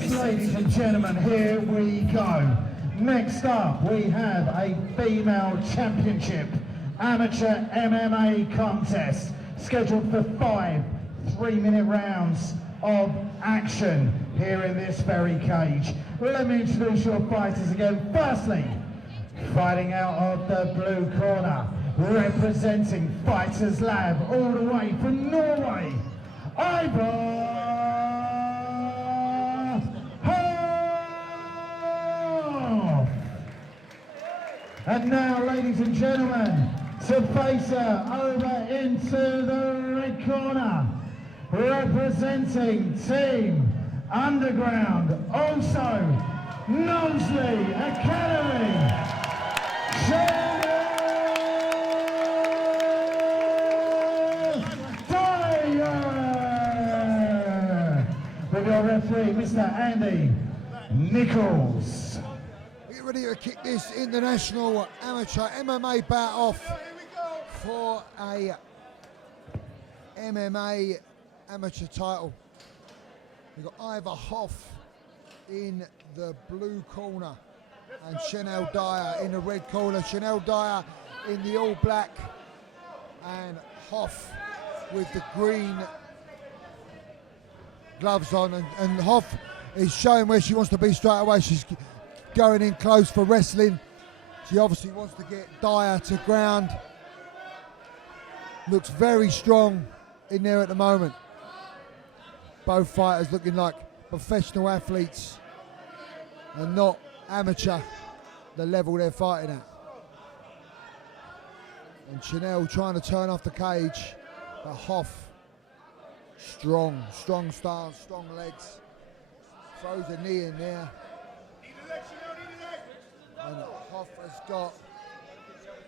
Yes, ladies and gentlemen, here we go. Next up, we have a female championship amateur MMA contest scheduled for 5 3-minute rounds of action here in this very cage. Let me introduce your fighters again. Firstly, fighting out of the blue corner, representing Fighters Lab all the way from Norway, Eivor. Hoff. And now, ladies and gentlemen, to face her over into the red corner, representing Team Underground, also Knowsley Academy, Shanelle Dyer, with your referee, Mr. Andy Nichols. Get ready to kick this international amateur MMA bout off for a MMA amateur title. We've got Eivor Hoff in the blue corner and Shanelle Dyer in the red corner. Shanelle Dyer in the all black and Hoff with the green gloves on, and Hoff is showing where she wants to be straight away. She's going in close for wrestling. She obviously wants to get Dyer to ground. Looks very strong in there at the moment. Both fighters looking like professional athletes and not amateur, the level they're fighting at. And Shanelle trying to turn off the cage, but Hoff, strong stance, strong legs, throws a knee in there. And Hoff has got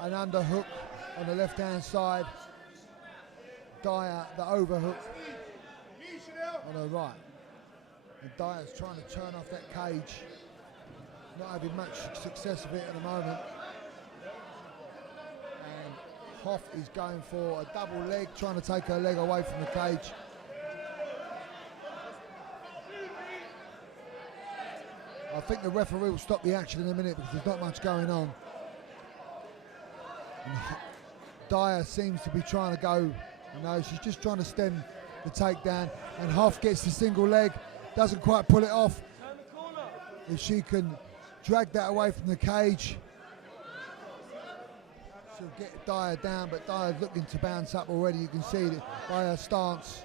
an underhook on the left hand side, Dyer the overhook on the right. And Dyer's trying to turn off that cage, not having much success with it at the moment. And Hoff is going for a double leg, trying to take her leg away from the cage. I think the referee will stop the action in a minute because there's not much going on. And Dyer seems to be trying to go, she's just trying to stem the takedown, and Hoff gets the single leg, doesn't quite pull it off. If she can drag that away from the cage, she'll get Dyer down, but Dyer's looking to bounce up already. You can see that by her stance.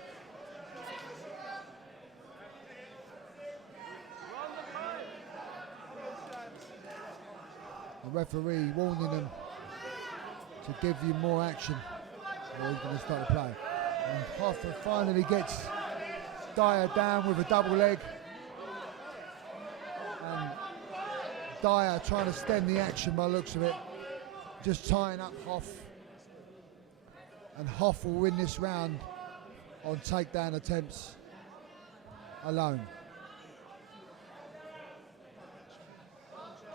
The referee warning them to give you more action, or he's going to start the play. And Hoff finally gets Dyer down with a double leg. And Dyer trying to stem the action by the looks of it, just tying up Hoff. And Hoff will win this round on takedown attempts alone.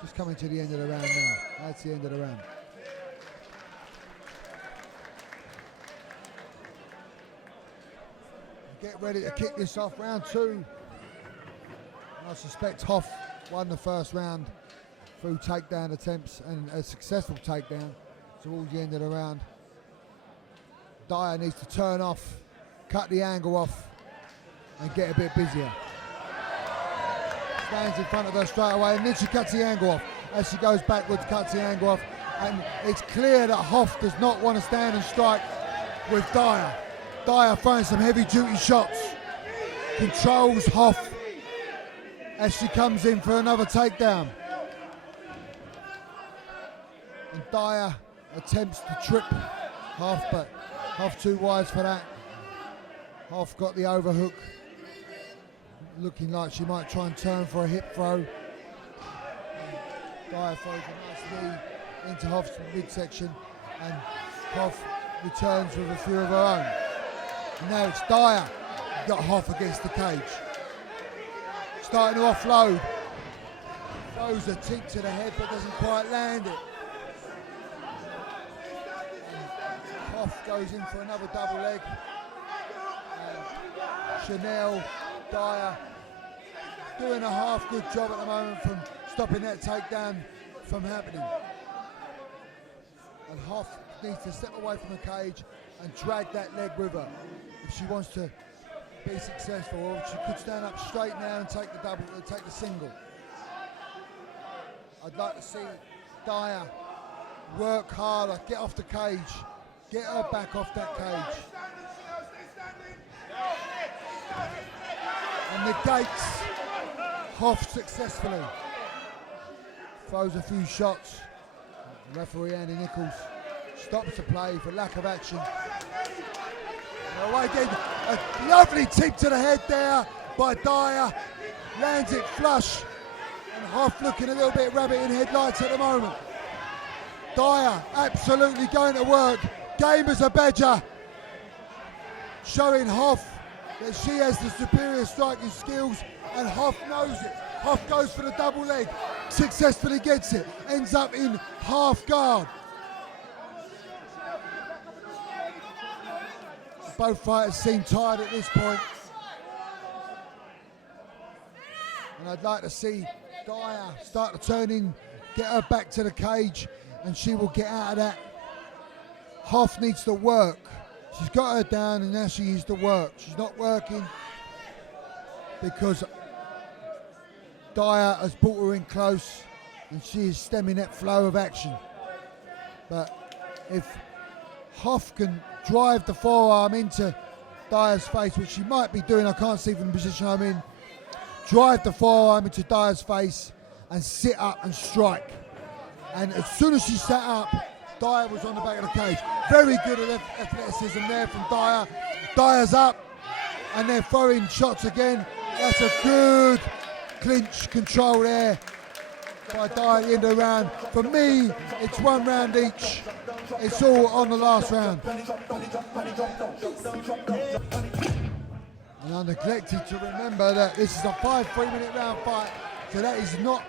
Just coming to the end of the round now. That's the end of the round. Get ready to kick this off, round 2. I suspect Hoff won the first round through takedown attempts and a successful takedown towards the end of the round. Dyer needs to turn off, cut the angle off and get a bit busier. Stands in front of her straight away, and then she cuts the angle off. As she goes backwards, cuts the angle off, and it's clear that Hoff does not want to stand and strike with Dyer. Dyer throwing some heavy duty shots, controls Hoff as she comes in for another takedown. And Dyer attempts to trip Hoff, but Hoff too wise for that. Hoff got the overhook, looking like she might try and turn for a hip throw. And Dyer throws a nice knee into Hoff's midsection, and Hoff returns with a few of her own. And now it's Dyer got Hoff against the cage. Starting to offload. Throws a kick to the head but doesn't quite land it. And Hoff goes in for another double leg. And Shanelle Dyer doing a half good job at the moment from stopping that takedown from happening. And Hoff needs to step away from the cage and drag that leg with her if she wants to be successful, or she could stand up straight now and take the double, take the single. I'd like to see Dyer work harder, get off the cage, get her back off that cage. And negates Hoff successfully. Throws a few shots. Referee Andy Nichols stops the play for lack of action. Away again, a lovely tip to the head there by Dyer. Lands it flush. And Hoff looking a little bit rabbit in headlights at the moment. Dyer absolutely going to work. Game as a badger. Showing Hoff that she has the superior striking skills, and Hoff knows it. Hoff goes for the double leg, successfully gets it, ends up in half guard. Both fighters seem tired at this point. And I'd like to see Dyer start to turn in, get her back to the cage, and she will get out of that. Hoff needs to work. She's got her down and now she needs to work. She's not working because Dyer has brought her in close and she is stemming that flow of action. But if Hoff can drive the forearm into Dyer's face, which she might be doing, I can't see from the position I'm in, drive the forearm into Dyer's face and sit up and strike. And as soon as she sat up, Dyer was on the back of the cage. Very good athleticism there from Dyer. Dyer's up and they're throwing shots again. That's a good clinch control there by Dyer at the end of the round. For me, it's 1 round each. It's all on the last round. And I neglected to remember that this is a 5 3-minute round fight, so that is not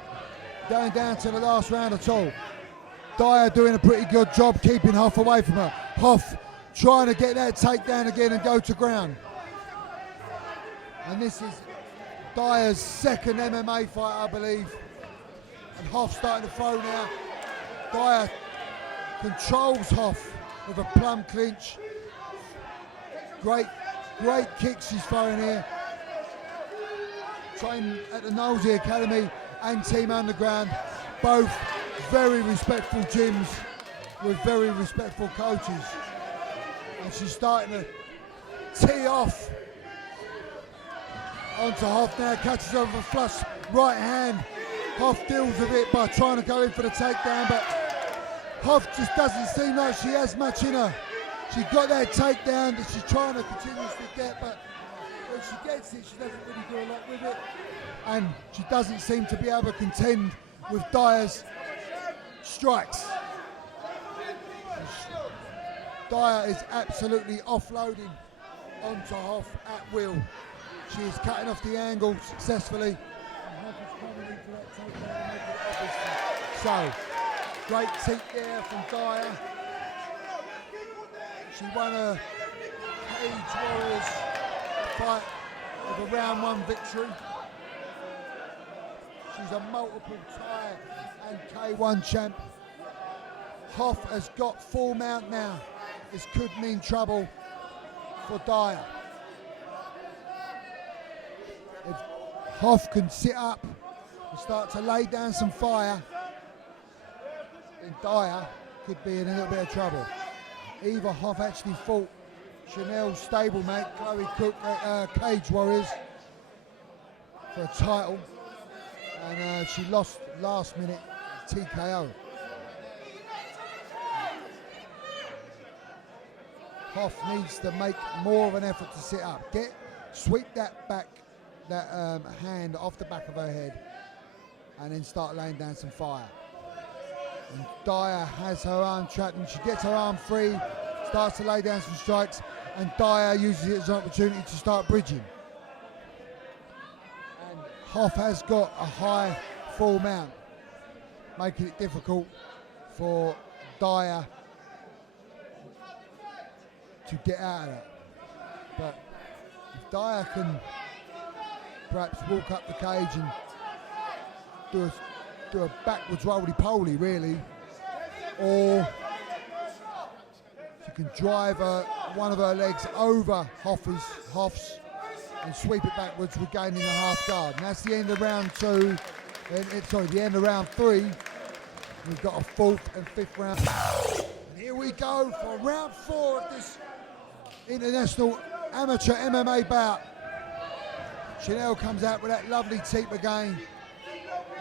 going down to the last round at all. Dyer doing a pretty good job keeping Hoff away from her. Hoff trying to get that takedown again and go to ground. And this is Dyer's second MMA fight, I believe. And Hoff starting to throw now. Dyer controls Hoff with a plum clinch. Great kicks she's throwing here. Trained at the Nosey Academy and Team Underground. Both very respectful gyms with very respectful coaches. And she's starting to tee off onto Hoff now, catches her with a flush right hand. Hoff deals with it by trying to go in for the takedown, but Hoff just doesn't seem like she has much in her. She got that takedown that she's trying to continuously get, but when she gets it, she doesn't really do a lot with it. And she doesn't seem to be able to contend with Dyer's strikes. Dyer is absolutely offloading onto Hoff at will. She is cutting off the angle successfully. And Hoff is coming into that takedown and making it obvious. So, great teep there from Dyer. She won a Cage Warriors fight with a round 1 victory. She's a multiple tie and K1 champ. Hoff has got full mount now. This could mean trouble for Dyer. If Hoff can sit up and start to lay down some fire, then Dyer could be in a little bit of trouble. Eivor Hoff actually fought Shanelle's stablemate, Chloe Cook, at Cage Warriors for a title. And she lost last minute TKO. Hoff needs to make more of an effort to sit up. Sweep that back, that hand off the back of her head, and then start laying down some fire. And Dyer has her arm trapped, and she gets her arm free, starts to lay down some strikes, and Dyer uses it as an opportunity to start bridging. And Hoff has got a high full mount, making it difficult for Dyer to get out of that. But if Dyer can perhaps walk up the cage and do a backwards roly-poly really, or she can drive one of her legs over Hoff's and sweep it backwards, regaining the half guard. And that's the end of round two. The end of round three. We've got a fourth and fifth round. And here we go for round four of this international amateur MMA bout. Shanelle comes out with that lovely teep again.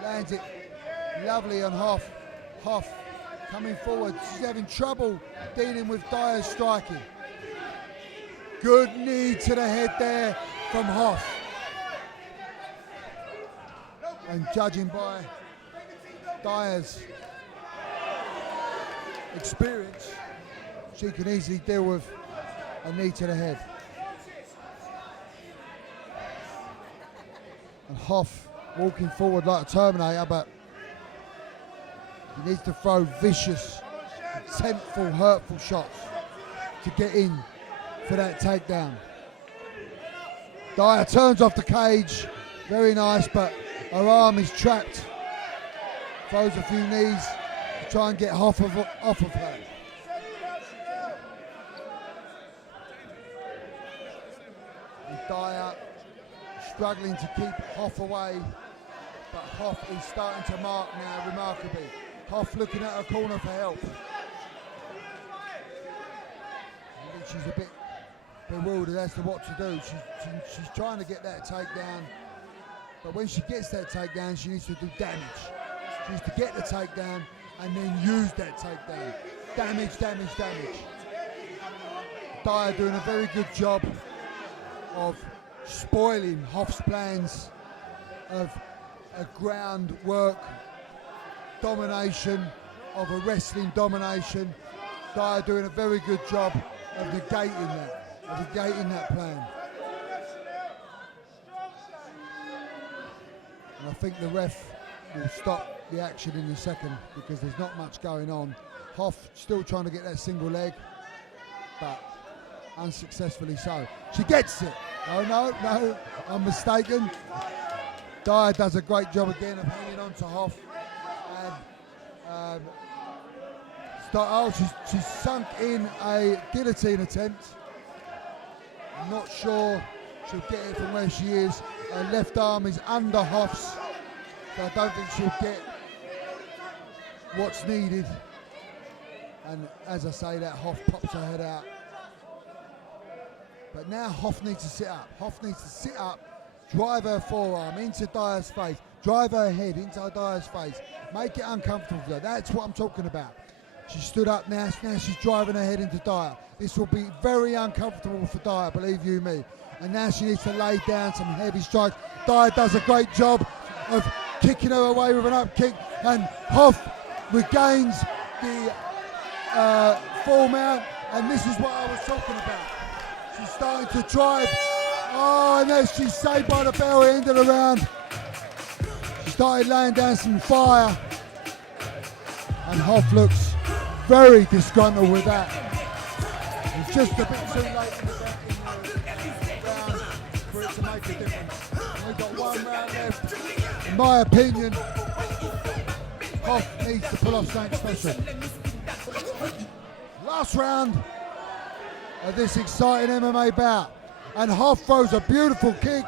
Lands it lovely on Hoff. Hoff coming forward. She's having trouble dealing with Dyer's striking. Good knee to the head there from Hoff. And judging by Dyer's experience, she can easily deal with a knee to the head. And Hoff walking forward like a Terminator, but he needs to throw vicious, intentful, hurtful shots to get in for that takedown. Dyer turns off the cage, very nice, but her arm is trapped. Throws a few knees to try and get Hoff off of her. And Dyer struggling to keep Hoff away, but Hoff is starting to mark now remarkably. Hoff looking at her corner for help. I think she's a bit bewildered as to what to do. She's trying to get that takedown, but when she gets that takedown, she needs to do damage. She needs to get the takedown and then use that takedown. Damage, damage, damage. Dyer doing a very good job of spoiling Hoff's plans of a groundwork domination, of a wrestling domination. Dyer doing a very good job of negating that plan. And I think the ref will stop the action in a second because there's not much going on. Hoff still trying to get that single leg, but unsuccessfully so. She gets it. Oh no, I'm mistaken. Dyer does a great job again of hanging on to Hoff. And she's sunk in a guillotine attempt. I'm not sure she'll get it from where she is. Her left arm is under Hoff's, so I don't think she'll get what's needed. And as I say that, Hoff pops her head out. But now Hoff needs to sit up. Hoff needs to sit up, drive her forearm into Dyer's face, drive her head into Dyer's face, make it uncomfortable for her. That's what I'm talking about. She stood up now she's driving her head into Dyer. This will be very uncomfortable for Dyer, believe you me. And now she needs to lay down some heavy strikes. Dyer does a great job of kicking her away with an up kick, and Hoff regains the full mount, and this is what I was talking about. She's starting to drive. Oh, and then she's saved by the bell at the end of the round. She started laying down some fire, and Hoff looks very disgruntled with that. It's just a bit too late in the round for it to make a difference. We've got one round left. In my opinion, Hoff needs to pull off something special. Last round of this exciting MMA bout, and Hoff throws a beautiful kick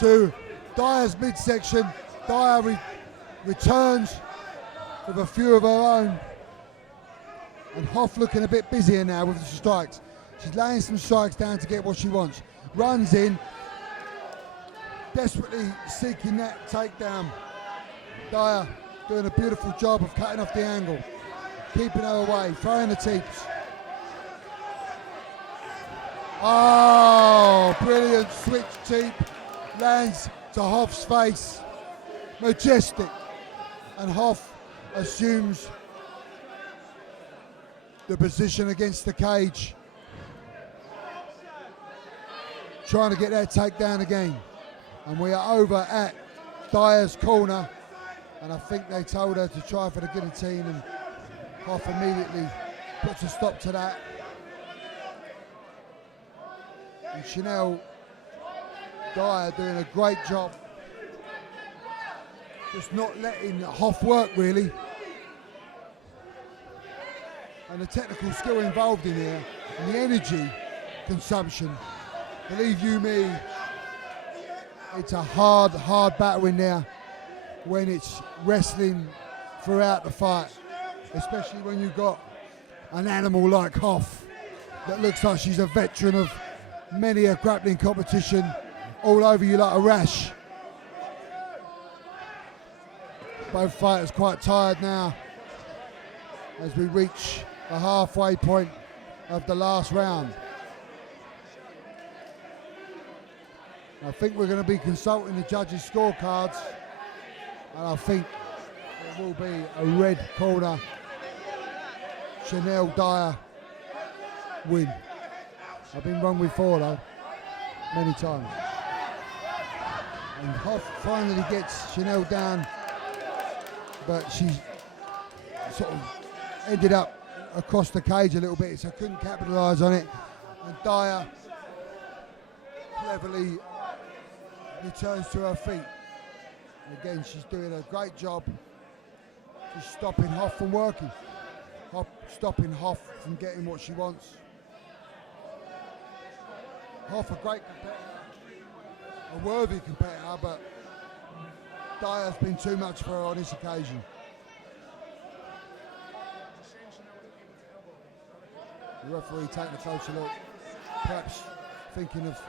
to Dyer's midsection. Dyer returns with a few of her own, and Hoff looking a bit busier now with the strikes. She's laying some strikes down to get what she wants. Runs in, desperately seeking that takedown. Dyer doing a beautiful job of cutting off the angle, keeping her away, throwing the teeps. Oh, brilliant switch teep, lands to Hoff's face. Majestic. And Hoff assumes the position against the cage, trying to get that takedown again. And we are over at Dyer's corner, and I think they told her to try for the guillotine, and Hoff immediately puts a stop to that. And Shanelle Dyer doing a great job. Just not letting Hoff work really. And the technical skill involved in here, and the energy consumption. Believe you me, it's a hard battle in there when it's wrestling throughout the fight, especially when you've got an animal like Hoff that looks like she's a veteran of many a grappling competition, all over you like a rash. Both fighters quite tired now as we reach the halfway point of the last round. I think we're going to be consulting the judges' scorecards, and I think it will be a red corner Shanelle Dyer win. I've been wrong before though, many times. And Hoff finally gets Shanelle down, but she's sort of ended up across the cage a little bit, so couldn't capitalise on it. And Dyer cleverly returns to her feet. And again, she's doing a great job just stopping Hoff from working. Stopping Hoff from getting what she wants. Hoff a great competitor, a worthy competitor, but Dyer's been too much for her on this occasion. The referee taking a closer look, perhaps thinking of,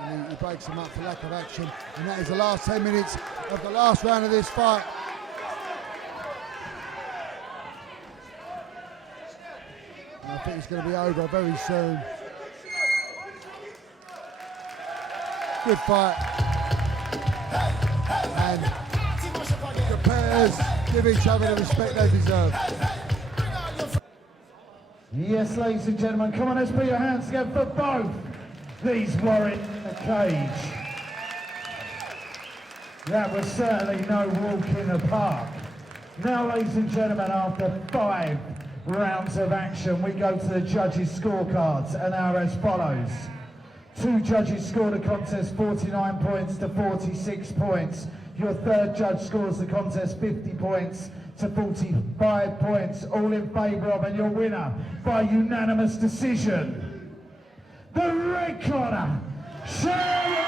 and he breaks him up for lack of action. And that is the last 10 minutes of the last round of this fight. And I think it's going to be over very soon. Good fight. And the competitors give each other the respect they deserve. Yes, ladies and gentlemen, come on, let's put your hands together for both these warriors in the cage. That was certainly no walk in the park. Now, ladies and gentlemen, after 5 rounds of action, we go to the judges' scorecards, and are as follows. 2 judges scored the contest 49 points to 46 points. Your third judge scores the contest 50 points to 45 points, all in favour of, and your winner by unanimous decision, the red corner, Shanelle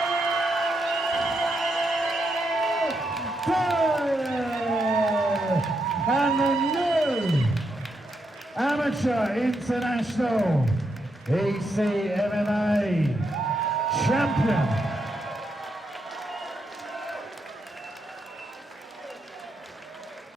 Dyer, and the new amateur international ECMMA champion.